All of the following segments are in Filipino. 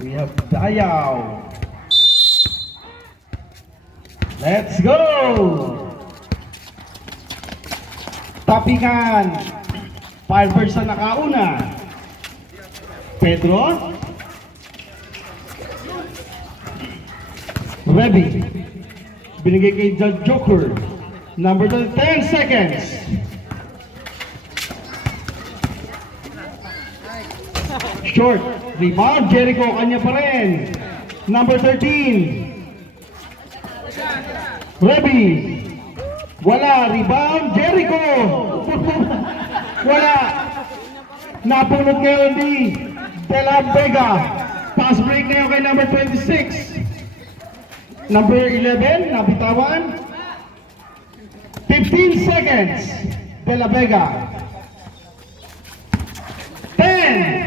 We have Dayaw. Let's go! Tapikan. Fibers na nakauna. Pedro. Reby. Binigay kay The Joker. Number 10 seconds. Short. Rebound. Jericho. Kanya pa rin. Number 13. Reby. Wala. Rebound. Jericho. Wala. Napunod ngayon ni De La Vega. Pass break na yun kay number 26. Number 11. Nabitawan. 15 seconds. De La Vega. 10.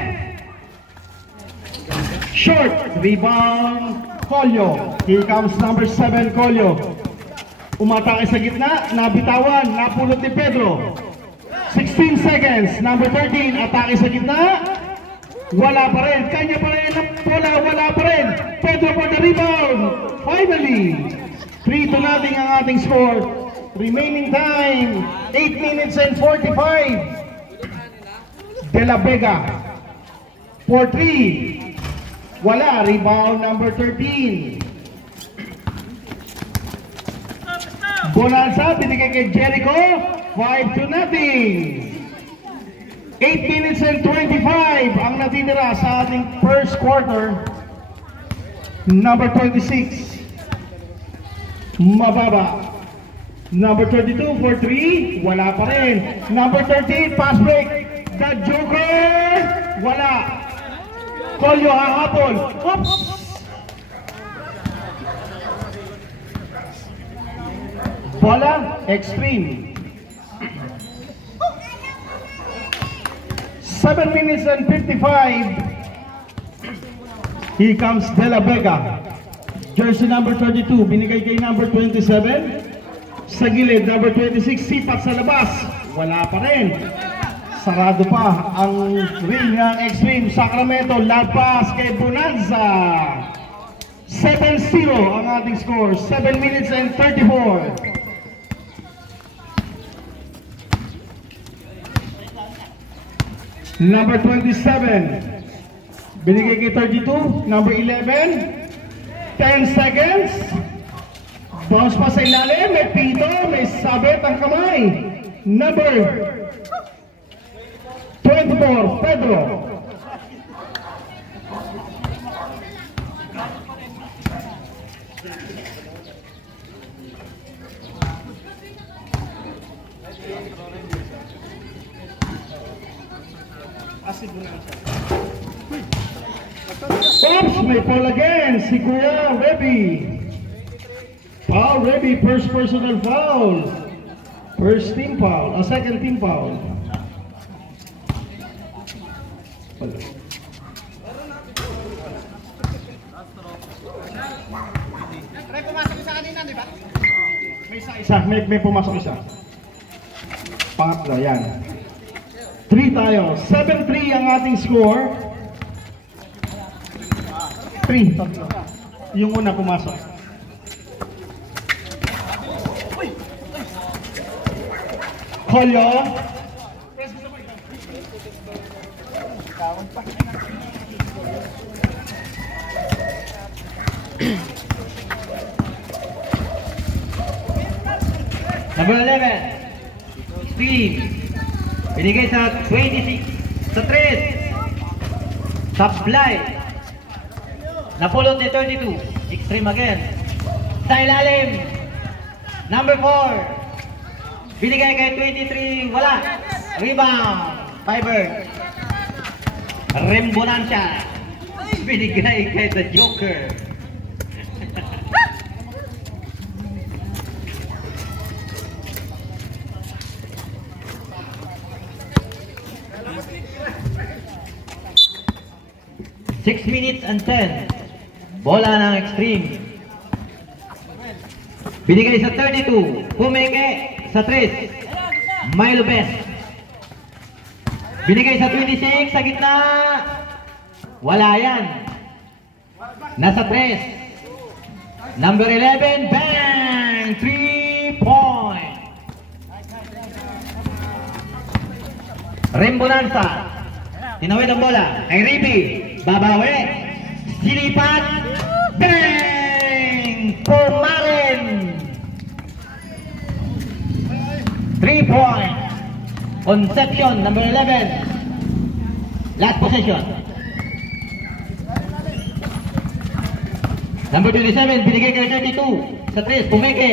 Short. Rebound. Colio. Here comes number 7, Colio. Umatake sa gitna. Nabitawan. Napulot ni Pedro. 16 seconds. Number 13. Atake sa gitna. Wala pa rin. Kanya pa rin. Wala pa rin. Pedro for the rebound. Finally, 3-0 ang ating score. Remaining time, 8 minutes and 45. De La Vega for 3. Wala. Rebound number 13. Bonanza, binigay kay Jericho. 5-0. 8 minutes and 25 ang natitira sa ating first quarter. Number 26. Mababa. Number 32 for 3. Wala pa rin. Number 13, pass break. The Joker. Wala. Colio hahapon. Oops. Bola, extreme. 7 minutes and 55. Here comes De La Vega. Jersey number 32, binigay kay number 27. Sa gilid, number 26, sipat sa labas. Wala pa rin. Sarado pa ang ring ng Extreme Sacramento. Lagpas kay Bonanza. 7-0 ang ating score. 7 minutes and 34. Number 27. Binigay kay 32. Number 11. 10 seconds. Bounce pa sa ilalim. May pito. May sabit ang kamay. Number 24. Pedro. Oops, may foul again. Si Kuya Reby. Foul, Reby, first personal foul. First team foul. Second team foul. May pumasok isa kanina, di ba? May pumasok isa. Pangatlo, yan. 3 tayo. 7-3 ang ating score. 3. Yung una pumasok. Colio. Number 11, Steve. Binigay sa 26, sa 3. Supply. Napulot ni 32. Extreme again. Sa ilalim. Number 4. Binigay kay 23. Wala. Rebound. Fiber. Rembonancia. Binigay kay The Joker. Six minutes and 10. Bola ng Extreme. Binigay sa 32. Pumeke sa 3. Milo Best. Binigay sa 26 sa gitna. Wala yan. Nasa 3. Number 11, bang! 3 point. Rimbonanza. Tinawid ang bola. Kay Riby. Babawi. Sinipat. Bang! Pumarin. 3 point. Concepcion, number 11. Last possession. Number 27, binigay kay 32. Sa 3, pumeke.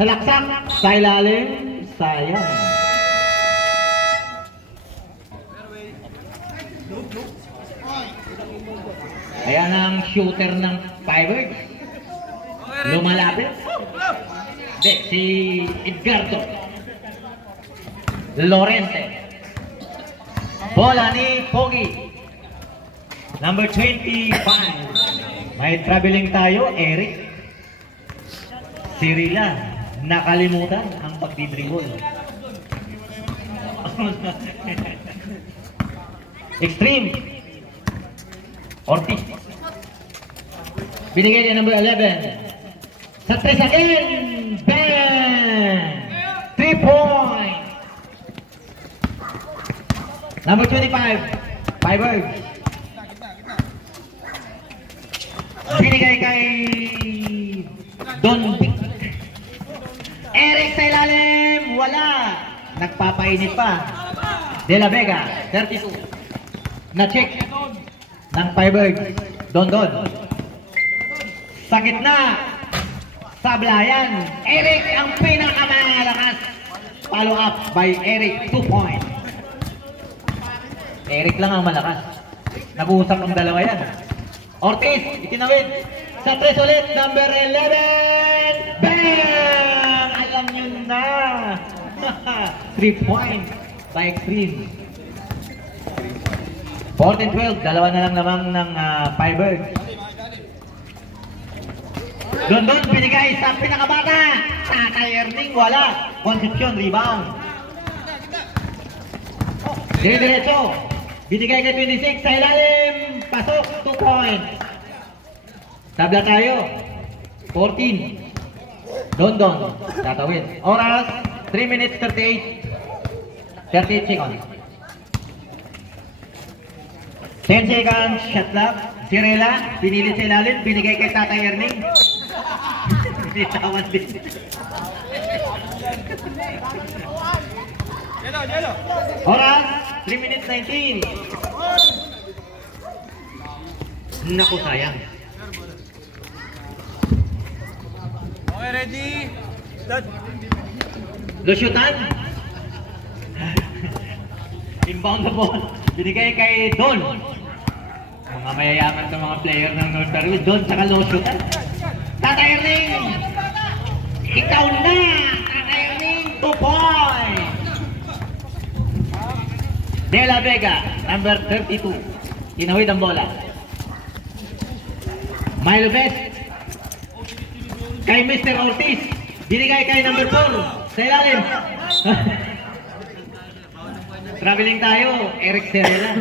Sa laksak. Sa ilalim. Sayang. Ayan ang shooter ng Firebirds. Lumalapit. Hindi, si Edgardo Lorente. Bola ni Pogi. Number 25. May traveling tayo, Eric. Si Rila, nakalimutan ang pagdidribol. Extreme. Ortiz. Binigay niya number 11. Sa 3 again. Bang! 3 point. Number 25. Firebirds. Binigay kay Don Vic. Eric sa ilalim. Wala. Nagpapainit pa. De La Vega. 32. Na-check ng Firebirds. Don. Sa gitna. Sablayan. Eric ang pinakamalakas. Follow up by Eric. 2 point. Eric lang ang malakas. Nag-uusap ang dalawa yan. Ortiz, itinawid. Sa 3 ulit, number 11. Bang! Alam nyo na. 3 points by Extreme. 14-12, dalawa na lang naman ng Firebirds. Don, binigay sa pinakabata. Tatay Erning, wala. Concepcion, rebound. Diretso. Binigay kay 26 sa ilalim. Pasok, 2 points. Tabla tayo. 14. Don. Tatawid. Oras, 3 minutes 38 seconds. 10 seconds, shot clock. Si Rela, pinilit sa ilalim. Binigay kay Tatay Erning. Bitawan din. Oras, 3 minutes 19. Naku, sayang. Okay, ready? Start. Lusyutan. Inbound na ball. Binigay kay Don. Mga mayayaman sa mga player ng North Peru. Don, saka lusyutan. Tatay Erning! Ikaw na! Tatay Erning, 2 points! De La Vega, number 32. Tinawid ang bola. Milo Best. Kay Mr. Ortiz. Binigay kay number 4. Sa ilalim. Traveling tayo. Eric Serena.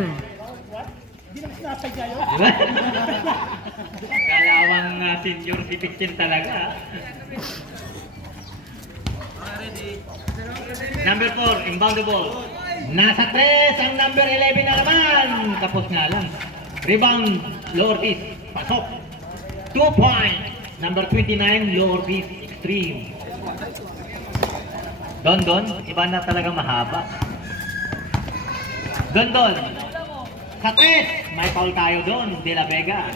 Diba? Kalawang senior citizen talaga. Number 4, inbound the ball. Nasa 3 ang number 11 na naman. Tapos nga lang. Rebound, Lo Ortiz. Pasok. 2 points. Number 29, Lo Ortiz. Extreme. Don. Iba na talaga mahaba. Don. Sa 3, may foul tayo doon. De La Vega.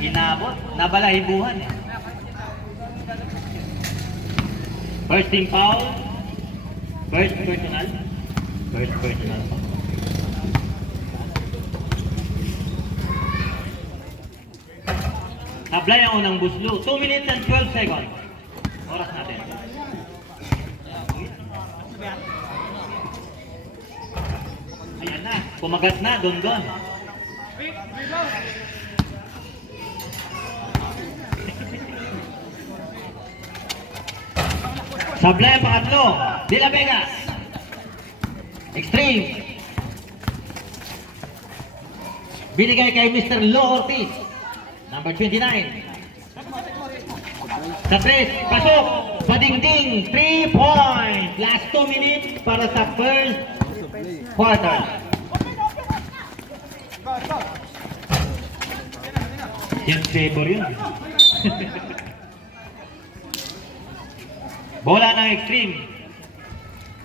Inabot. Nabalahibuhan. First team foul. First personal. Sablay ang unang buslo. 2 minutes and 12 seconds. Oras natin. Ayan na. Kumagat na. Don. Sablay ang pangatlo. De La Vega. Extreme. Binigay kay Mr. Lo Ortiz. Number 29. Sa 3, pasok. Padingding, 3 points. Last 2 minutes para sa first quarter. Yan favor yun. Bola ng Extreme.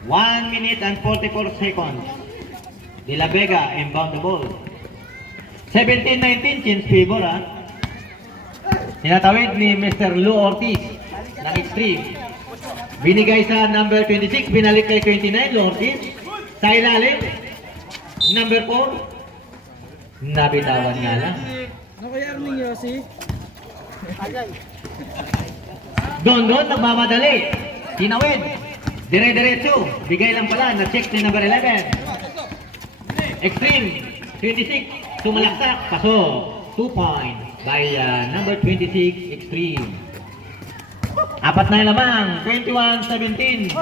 1 minute and 44 seconds. De La Vega inbound the ball. 17-19, change favor ha. Tinatawid ni Mr. Lou Ortiz ng Extreme. Binigay sa number 26, binalik kay 29, Lou Ortiz. Sa ilalim, number 4. Nabitawan nga lang. Ano kaya ninyo si? Don nagmamadali. Tinawid. Dire-diretso. Bigay lang pala. Na-check ni number 11. Extreme. 26. Sumalaksak. Paso. 2 points by number 26. Extreme. Apat na lamang. 21-17.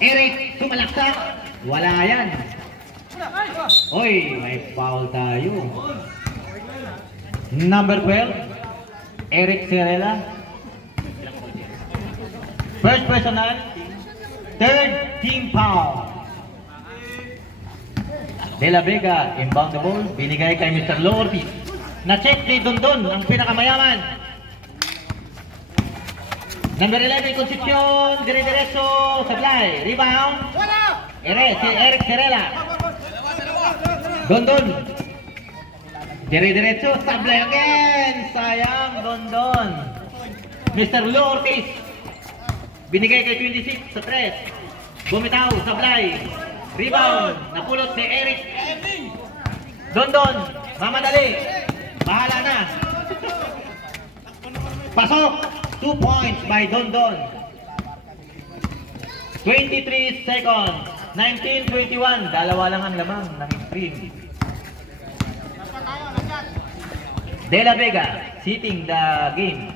Eric. Sumalaksak. Wala yan. Oy, may foul tayo. Number 12. Eric Serela. First personal, third team foul. De La Vega, inbound the ball, binigay kay Mr. Lordi. Na-check ni Dondon, ang pinakamayaman. Number 11, Concepcion, dire-diretso, sablay, rebound. Si Eric Serela. Dondon. Dire-diretso, sablay again. Sayang, Dondon. Mr. Lordi. Binigay kay 26 sa 3. Bumitaw, sablay. Rebound. Napulot ni Eric. Dondon. Mamadali. Bahala na. Pasok. 2 points by Dondon. 23 seconds. 19-21. Dalawa lang ang lamang ng Extreme. De La Vega sitting the game.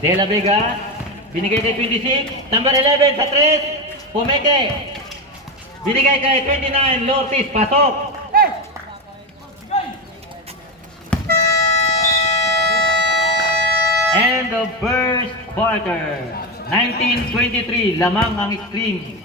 De La Vega, binigay kay 26, number 11 sa 3, Pumeke. Binigay kay 29, Lortiz, pasok. End of first quarter. 19-23, lamang ang Extreme.